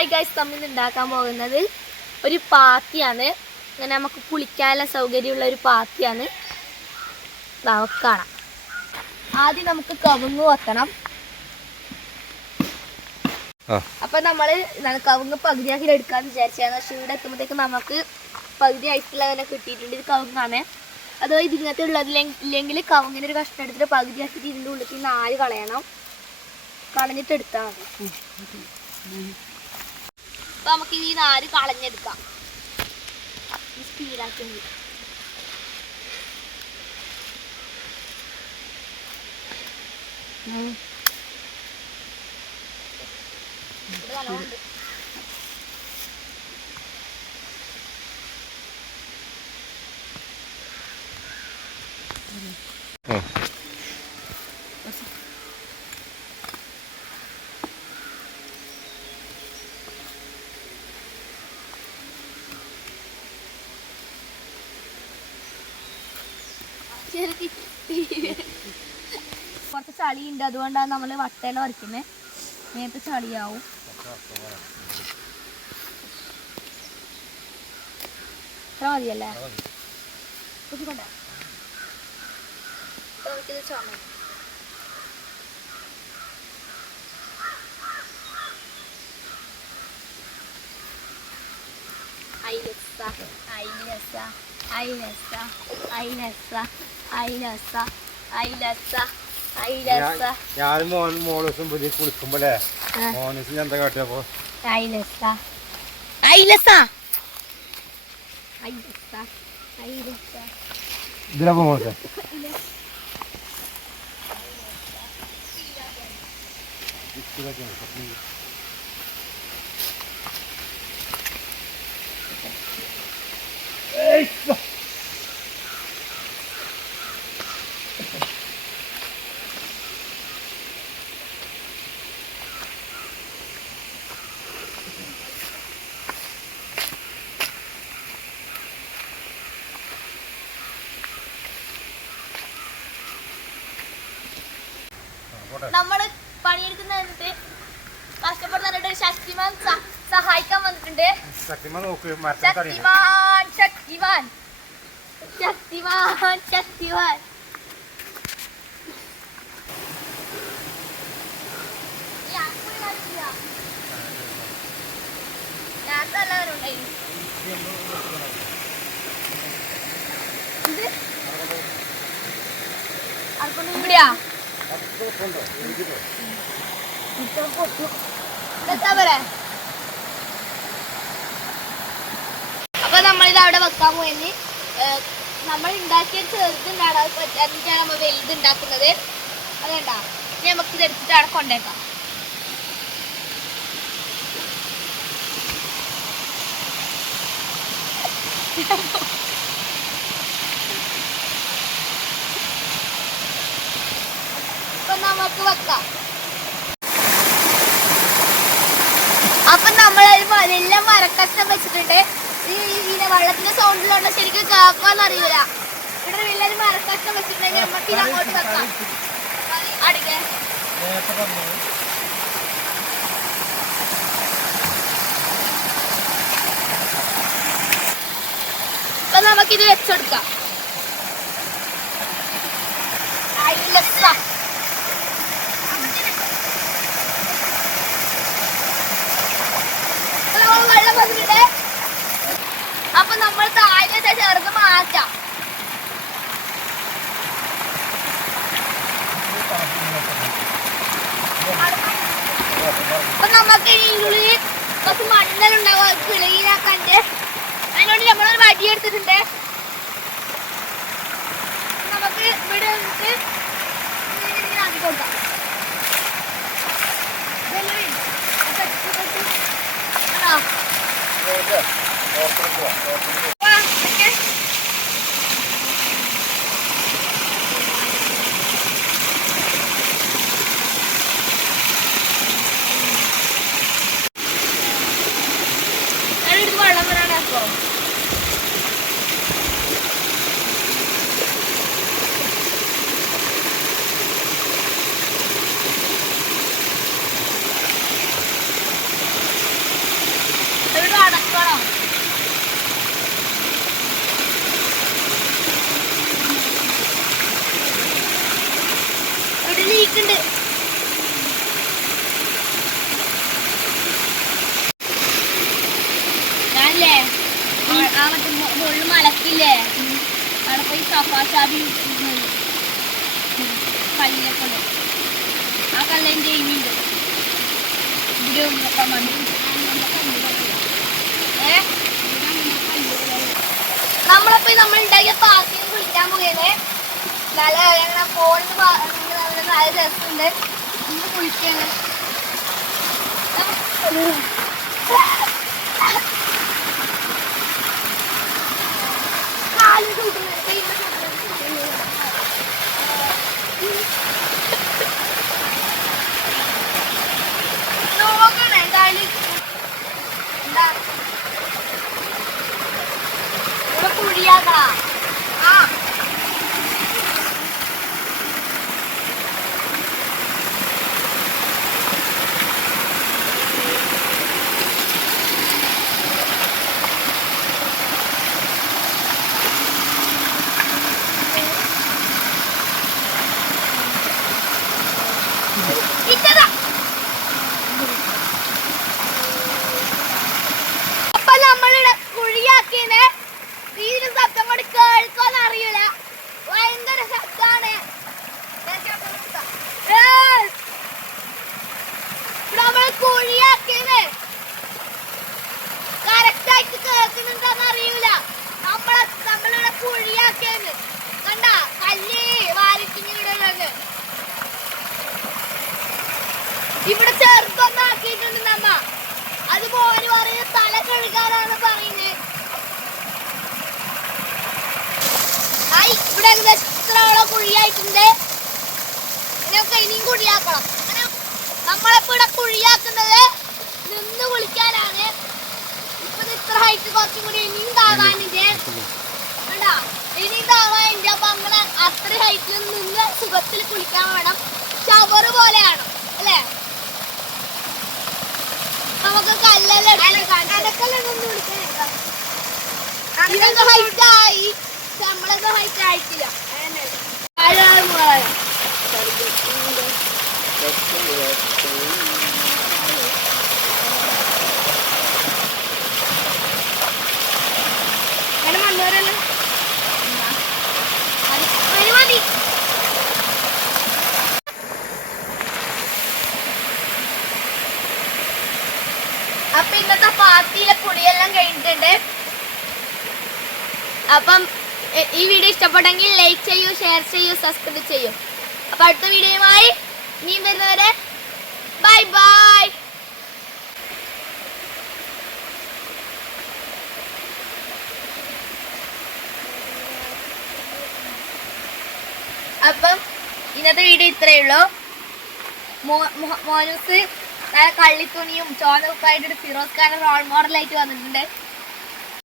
Hi guys തമ്മിൽ ഉണ്ടാക്കാൻ പോകുന്നത് ഒരു പാത്തിയാണ് ഇങ്ങനെ നമുക്ക് കുളിക്കാനുള്ള സൗകര്യമുള്ള ഒരു പാത്തിയാണ് കാണാം. ആദ്യം നമുക്ക് കവുങ്ങ് വെക്കണം അപ്പൊ നമ്മൾ കവുങ്ങ് പകുതിയാക്കി എടുക്കാന്ന് വിചാരിച്ചാണ്. പക്ഷെ ഇവിടെ എത്തുമ്പോഴത്തേക്ക് നമുക്ക് പകുതി ആയിട്ടുള്ളവനെ കിട്ടിയിട്ടുണ്ട്. ഇത് കവുങ്ങാണ്. അതോ ഇതിങ്ങനത്തെ ഉള്ളതില്ലെങ്കിൽ കവുങ്ങിന് ഒരു കഷ്ണം എടുത്തിട്ട് പകുതി ആക്കിയിട്ട് ഇതിന്റെ ഉള്ളിൽ നാല് കളയണം. കളഞ്ഞിട്ട് എടുത്താൽ മതി. അപ്പൊ നമുക്ക് ഈ നാല് കളഞ്ഞെടുക്കാം. സ്പീഡാക്കി ആ കുറച്ച് ചളിയുണ്ട് അതുകൊണ്ടാണ് നമ്മൾ വട്ടയില വരയ്ക്കുന്നത് നേരത്തെ ചളിയാവും. ഇത്ര മതിയല്ലേ ഐ നമുക്കിത് ചുമ അയിലസ അയിലസ അയിലസ അയിലസ അയിലസ അയിലസ അയിലസ ഞാൻ മോൻ മോളൂസും പുതിയ കുളിക്കുമ്പോഴേ ആ. മോനൂസിന് എന്താ കാട്ടിയപ്പോ അയിലസ അയിലസ അയിലസ അയിലസ ഇതിലപ്പോ മോളെ. നമ്മൾ പണിയെടുക്കുന്ന കണ്ടിട്ട് കഷ്ടപ്പെടുന്ന ശക്തിമാൻ സഹായിക്കാൻ വന്നിട്ടുണ്ട്. സത്യമാ നോക്ക് ശക്തിമാൻ ശക്തിമാൻ ശക്തിമാൻ ശക്തിമാൻ ഈ അക്കുറി അപ്പൊ നമ്മളിത് അവിടെ വെക്കാൻ പോയെന്ന്. നമ്മൾ ഉണ്ടാക്കിയ ചെറുതുണ്ടാണ്. അത് നമ്മൾ വലുത് ഉണ്ടാക്കുന്നത് അതേണ്ട ഇനി നമുക്ക് ഇത് എടുത്തിട്ട് അവിടെ കൊണ്ടേക്കാം. അപ്പൊ നമുക്ക് വെക്കാം. അപ്പൊ നമ്മൾ വലിയ മരക്കഷ്ണം വെച്ചിട്ടുണ്ട്. ഇതിനെ വെള്ളത്തിന്റെ സൗണ്ടിലുണ്ട് ശരിക്കും കേൾക്കാന്ന് അറിയൂല. ഇവിടെ വലിയൊരു മരക്കഷ്ണം വെച്ചിട്ടുണ്ടെങ്കിൽ നമുക്ക് ഇത് അങ്ങോട്ട് വെക്കാം. അടുക്കെ. അപ്പൊ നമുക്കിത് വെച്ചെടുക്കാം അയിലസ. അപ്പൊ നമ്മൾ വെള്ളം വന്നിട്ടുണ്ട് അപ്പൊ നമ്മൾ താഴെ ചേർത്ത് മാറ്റാം. അപ്പൊ നമുക്ക് ഈ ഉള്ളിൽ കുറച്ച് മണ്ണെല്ലാം സഫാഷാബി കല്ലിലൊക്കെ ഉണ്ട്. ആ കല്ലിന്റെ ഇനിയുണ്ട്. ഇവിടെ നോക്കാൻ മതി ഏ? നമ്മളപ്പോ നമ്മൾ ഉണ്ടാക്കിയ പാത്തിന്ന് വിളിക്കാൻ പോയത് നല്ല ഞങ്ങളുടെ ഫോണിൽ നല്ല രസമുണ്ട്. ഇന്ന് കുളിക്കാണ് കാൽ ഇവിടെ ചെറുതൊന്നാക്കിയിട്ടുണ്ട് നമ്മ. അത് പോര് പറയുന്ന തല കഴുകാനാണ് പറയുന്നത് ആയി ഇവിടെ ആളെ കുഴിയായിട്ടുണ്ട്. ഇതിനൊക്കെ ഇനിയും കുഴിയാക്കണം. നമ്മളിപ്പോ ഇവിടെ കുഴിയാക്കുന്നത് നിന്ന് കുളിക്കാനാണ്. ഇപ്പൊ ഇത് ഇത്ര ഹൈറ്റ് കുറച്ചും കൂടി ഇനിയും താവാനിന്റെ കണ്ടാ? ഇനിയും താവാനിന്റെ അപ്പൊ നമ്മൾ അത്ര ഹൈറ്റിൽ നിന്ന് സുഖത്തിൽ കുളിക്കാൻ വേണം. ഷവർ പോലെയാണ്. ഇതൊക്കെ ഹൈറ്റ് ആയി. പക്ഷെ ഹൈറ്റ് ആയിട്ടില്ല. താഴെ പോകാൻ. അങ്ങനെ മണ്ണൂരല്ലേ മതി മതി അപ്പൊ ഇന്നത്തെ പാർട്ടിയിലെ കുടിയെല്ലാം കഴിഞ്ഞിട്ടുണ്ട് അപ്പം ഈ വീഡിയോ ഇഷ്ടപ്പെട്ടെങ്കിൽ ലൈക്ക് ചെയ്യൂ ഷെയർ ചെയ്യൂ സബ്സ്ക്രൈബ് ചെയ്യൂ. അപ്പൊ അടുത്ത വീഡിയോയുമായി ഇനിയും വരുന്നവരെ ബൈ ബൈ അപ്പം ഇന്നത്തെ വീഡിയോ ഇത്രയേ ഉള്ളൂ. മോനൂസ് നല്ല കള്ളിത്തുണിയും ചോനൊക്കെ ആയിട്ട് ഫിറോസ് ഖാൻ റോൾ മോഡലായിട്ട് വന്നിട്ടുണ്ട്.